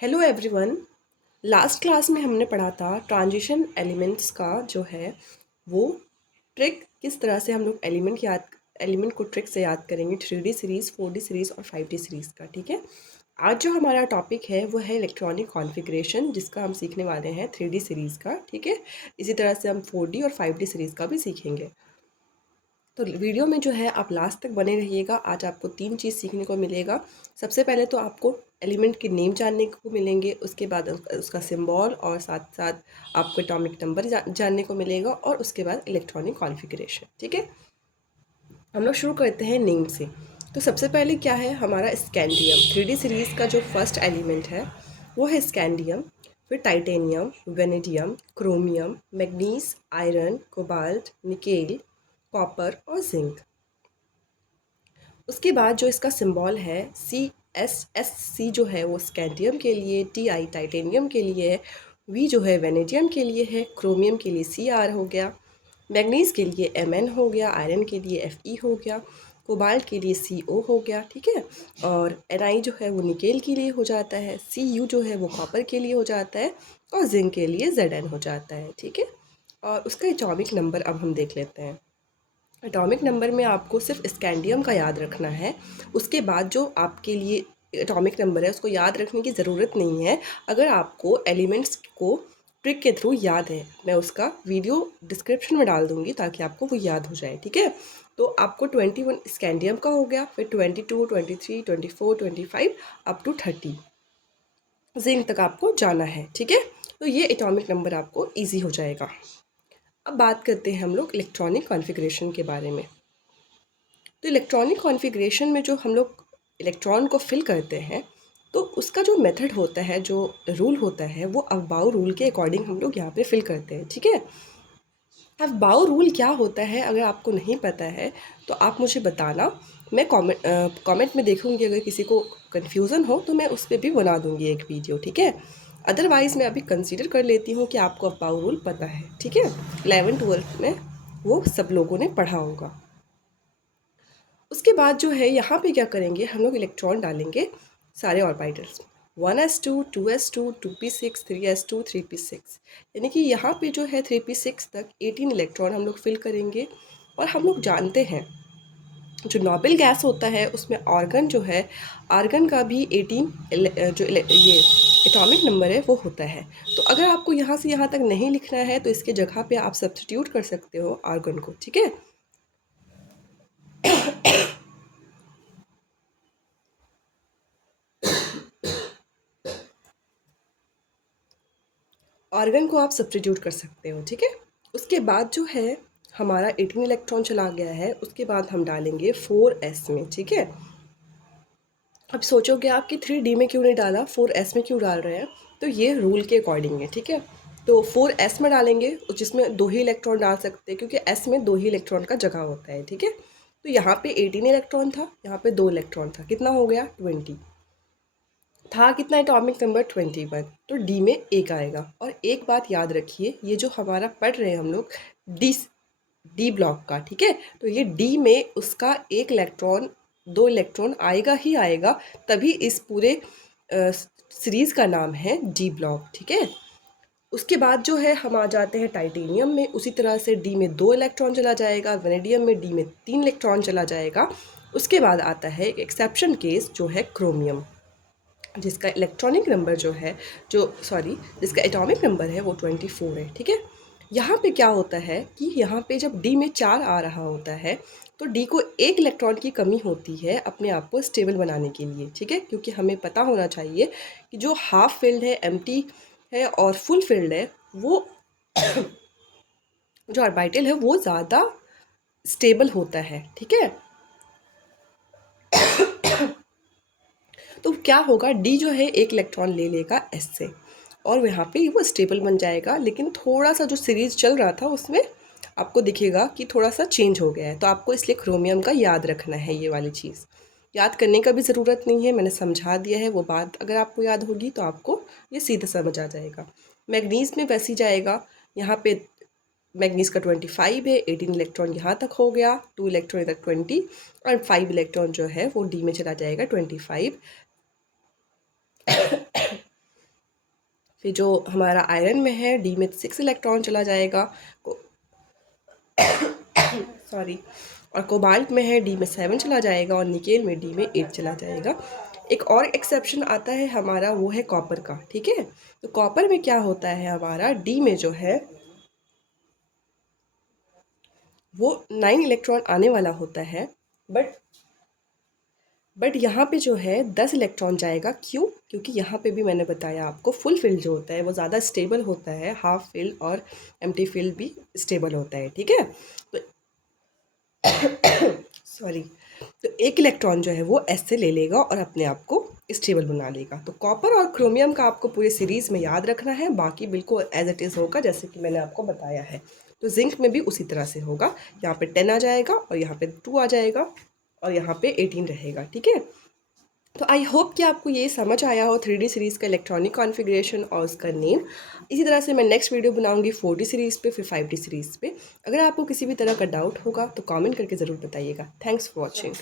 Hello everyone. Last class में हमने पढ़ा था ट्रांजिशन एलिमेंट्स का जो है वो ट्रिक, किस तरह से हम लोग एलिमेंट को ट्रिक से याद करेंगे 3D सीरीज़, 4D सीरीज़ और 5D सीरीज़ का। ठीक है, आज जो हमारा टॉपिक है वो है इलेक्ट्रॉनिक कॉन्फ़िगरेशन, जिसका हम सीखने वाले हैं 3D सीरीज़ का। ठीक है, इसी तरह से हम 4D और 5D सीरीज़ का भी सीखेंगे। तो वीडियो में जो है आप लास्ट तक बने रहिएगा। आज आपको तीन चीज़ सीखने को मिलेगा। सबसे पहले तो आपको एलिमेंट के नेम जानने को मिलेंगे, उसके बाद उसका सिंबल और साथ साथ आपको एटॉमिक नंबर जानने को मिलेगा, और उसके बाद इलेक्ट्रॉनिक कॉन्फ़िगरेशन। ठीक है, हम लोग शुरू करते हैं नेम से। तो सबसे पहले क्या है हमारा स्कैंडियम। 3D सीरीज़ का जो फर्स्ट एलिमेंट है वो है स्कैंडियम, फिर titanium, vanadium, chromium, manganese, iron, cobalt, nickel, copper और जिंक। उसके बाद जो इसका सिंबल है CSSC जो है वो स्कैंडियम के लिए, TI टाइटेनियम के लिए है, V जो है वेनेडियम के लिए है, क्रोमियम के लिए CR हो गया, मैग्नीज के लिए MN हो गया, आयरन के लिए FE हो गया, कोबाल्ट के लिए CO हो गया। ठीक है, और Ni जो है वो निकेल के लिए हो जाता है, Cu जो है वो कॉपर के लिए हो जाता है, और जिंक के लिए Zn हो जाता है। ठीक है, और उसका एटॉमिक नंबर अब हम देख लेते हैं। एटॉमिक नंबर में आपको सिर्फ स्कैंडियम का याद रखना है। उसके बाद जो आपके लिए एटॉमिक नंबर है उसको याद रखने की ज़रूरत नहीं है। अगर आपको एलिमेंट्स को ट्रिक के थ्रू याद है, मैं उसका वीडियो डिस्क्रिप्शन में डाल दूँगी ताकि आपको वो याद हो जाए। ठीक है, तो आपको 21 स्कैंडियम का हो गया, फिर 22, 23, 24, 25 अप टू 30 जिंक तक आपको जाना है। ठीक है, तो ये एटॉमिक नंबर आपको ईजी हो जाएगा। अब बात करते हैं हम लोग इलेक्ट्रॉनिक कॉन्फ़िगरेशन के बारे में। तो इलेक्ट्रॉनिक कॉन्फ़िगरेशन में जो हम लोग इलेक्ट्रॉन को फिल करते हैं, तो उसका जो मेथड होता है, जो रूल होता है, वो अफबाउ रूल के अकॉर्डिंग हम लोग यहाँ पे फिल करते हैं। ठीक है, अफबाउ रूल क्या होता है अगर आपको नहीं पता है तो आप मुझे बताना। मैं कमेंट में देखूँगी, अगर किसी को कन्फ्यूज़न हो तो मैं उस पर भी बना दूँगी एक वीडियो। ठीक है, अदरवाइज़ मैं अभी कंसीडर कर लेती हूँ कि आपको अफबाउ रूल पता है। ठीक है, 11th-12th में वो सब लोगों ने पढ़ा होगा। उसके बाद जो है यहाँ पे क्या करेंगे, हम लोग इलेक्ट्रॉन डालेंगे सारे orbitals, 1s2, 2s2, 2p6, 3s2, 3p6, यानी कि यहाँ पे जो है 3p6 तक 18 इलेक्ट्रॉन हम लोग फिल करेंगे। और हम लोग जानते हैं जो नोबल गैस होता है उसमें आर्गन जो है, आर्गन का भी 18 ये एटॉमिक नंबर है वो होता है। तो अगर आपको यहाँ से यहाँ तक नहीं लिखना है तो इसके जगह पे आप सब्स्टिट्यूट कर सकते हो आर्गन को। ठीक है, आर्गन को आप सब्स्टिट्यूट कर सकते हो। ठीक है, उसके बाद जो है हमारा 18 इलेक्ट्रॉन चला गया है, उसके बाद हम डालेंगे 4s में। ठीक है, अब सोचोगे आप कि 3D में क्यों नहीं डाला, 4s में क्यों डाल रहे हैं, तो ये रूल के अकॉर्डिंग है। ठीक है, तो 4s में डालेंगे जिसमें दो ही इलेक्ट्रॉन डाल सकते हैं, क्योंकि s में दो ही इलेक्ट्रॉन का जगह होता है। ठीक है, तो यहाँ पे 18 इलेक्ट्रॉन था, यहाँ पे 2 इलेक्ट्रॉन था, कितना हो गया 20 था, कितना एटॉमिक नंबर 21, तो डी में एक आएगा। और एक बात याद रखिए, ये जो हमारा पढ़ रहे हैं हम लोग डी डी ब्लॉक का, ठीक है, तो ये डी में उसका एक इलेक्ट्रॉन, दो इलेक्ट्रॉन आएगा ही आएगा, तभी इस पूरे सीरीज़ का नाम है डी ब्लॉक। ठीक है, उसके बाद जो है हम आ जाते हैं टाइटेनियम में। उसी तरह से डी में दो इलेक्ट्रॉन चला जाएगा, वेनेडियम में डी में तीन इलेक्ट्रॉन चला जाएगा। उसके बाद आता है एक एक्सेप्शन केस जो है क्रोमियम, जिसका इलेक्ट्रॉनिक नंबर जो है, जिसका एटॉमिक नंबर है वो 24 है। ठीक है, यहाँ पे क्या होता है कि यहाँ पे जब डी में 4 आ रहा होता है तो डी को एक इलेक्ट्रॉन की कमी होती है अपने आप को स्टेबल बनाने के लिए। ठीक है, क्योंकि हमें पता होना चाहिए कि जो हाफ फिल्ड है, एम्प्टी है और फुल फिल्ड है, वो जो ऑर्बिटल है वो ज़्यादा स्टेबल होता है। ठीक है, तो क्या होगा, डी जो है एक इलेक्ट्रॉन ले लेगा एस से, और यहाँ पे वो स्टेबल बन जाएगा। लेकिन थोड़ा सा जो सीरीज़ चल रहा था उसमें आपको दिखेगा कि थोड़ा सा चेंज हो गया है, तो आपको इसलिए क्रोमियम का याद रखना है। ये वाली चीज़ याद करने का भी ज़रूरत नहीं है, मैंने समझा दिया है। वो बात अगर आपको याद होगी तो आपको ये सीधा समझ आ जाएगा। मैग्नीज में वैसे ही जाएगा, यहाँ पे मैग्नीज का 25 है, 18 इलेक्ट्रॉन यहाँ तक हो गया, 2 इलेक्ट्रॉन तक 20, और 5 इलेक्ट्रॉन जो है वो डी में चला जाएगा 25। फिर जो हमारा आयरन में है डी में 6 इलेक्ट्रॉन चला जाएगा, सॉरी, और कोबाल्ट में है डी में 7 चला जाएगा और निकेल में डी में 8 चला जाएगा। एक और एक्सेप्शन आता है हमारा, वो है कॉपर का। ठीक है, तो कॉपर में क्या होता है, हमारा डी में जो है वो 9 इलेक्ट्रॉन आने वाला होता है, बट यहाँ पे जो है 10 इलेक्ट्रॉन जाएगा। क्यों? क्योंकि यहाँ पे भी मैंने बताया आपको, फुल फील्ड जो होता है वो ज़्यादा स्टेबल होता है, हाफ फील्ड और एम्प्टी फील्ड भी स्टेबल होता है। ठीक है, तो सॉरी, तो एक इलेक्ट्रॉन जो है वो एस से ले लेगा और अपने आप को स्टेबल बना लेगा। तो कॉपर और क्रोमियम का आपको पूरे सीरीज़ में याद रखना है, बाकी बिल्कुल एज इट इज़ होगा जैसे कि मैंने आपको बताया है। तो जिंक में भी उसी तरह से होगा, यहाँ पे 10 आ जाएगा और यहाँ पे 2 आ जाएगा और यहाँ पे 18 रहेगा। ठीक है, तो आई होप कि आपको ये समझ आया हो 3D सीरीज़ का इलेक्ट्रॉनिक कॉन्फ़िगरेशन और उसका नेम। इसी तरह से मैं नेक्स्ट वीडियो बनाऊंगी 4D सीरीज़ पे, फिर 5D सीरीज़ पे। अगर आपको किसी भी तरह का डाउट होगा तो कमेंट करके ज़रूर बताइएगा। Thanks for watching.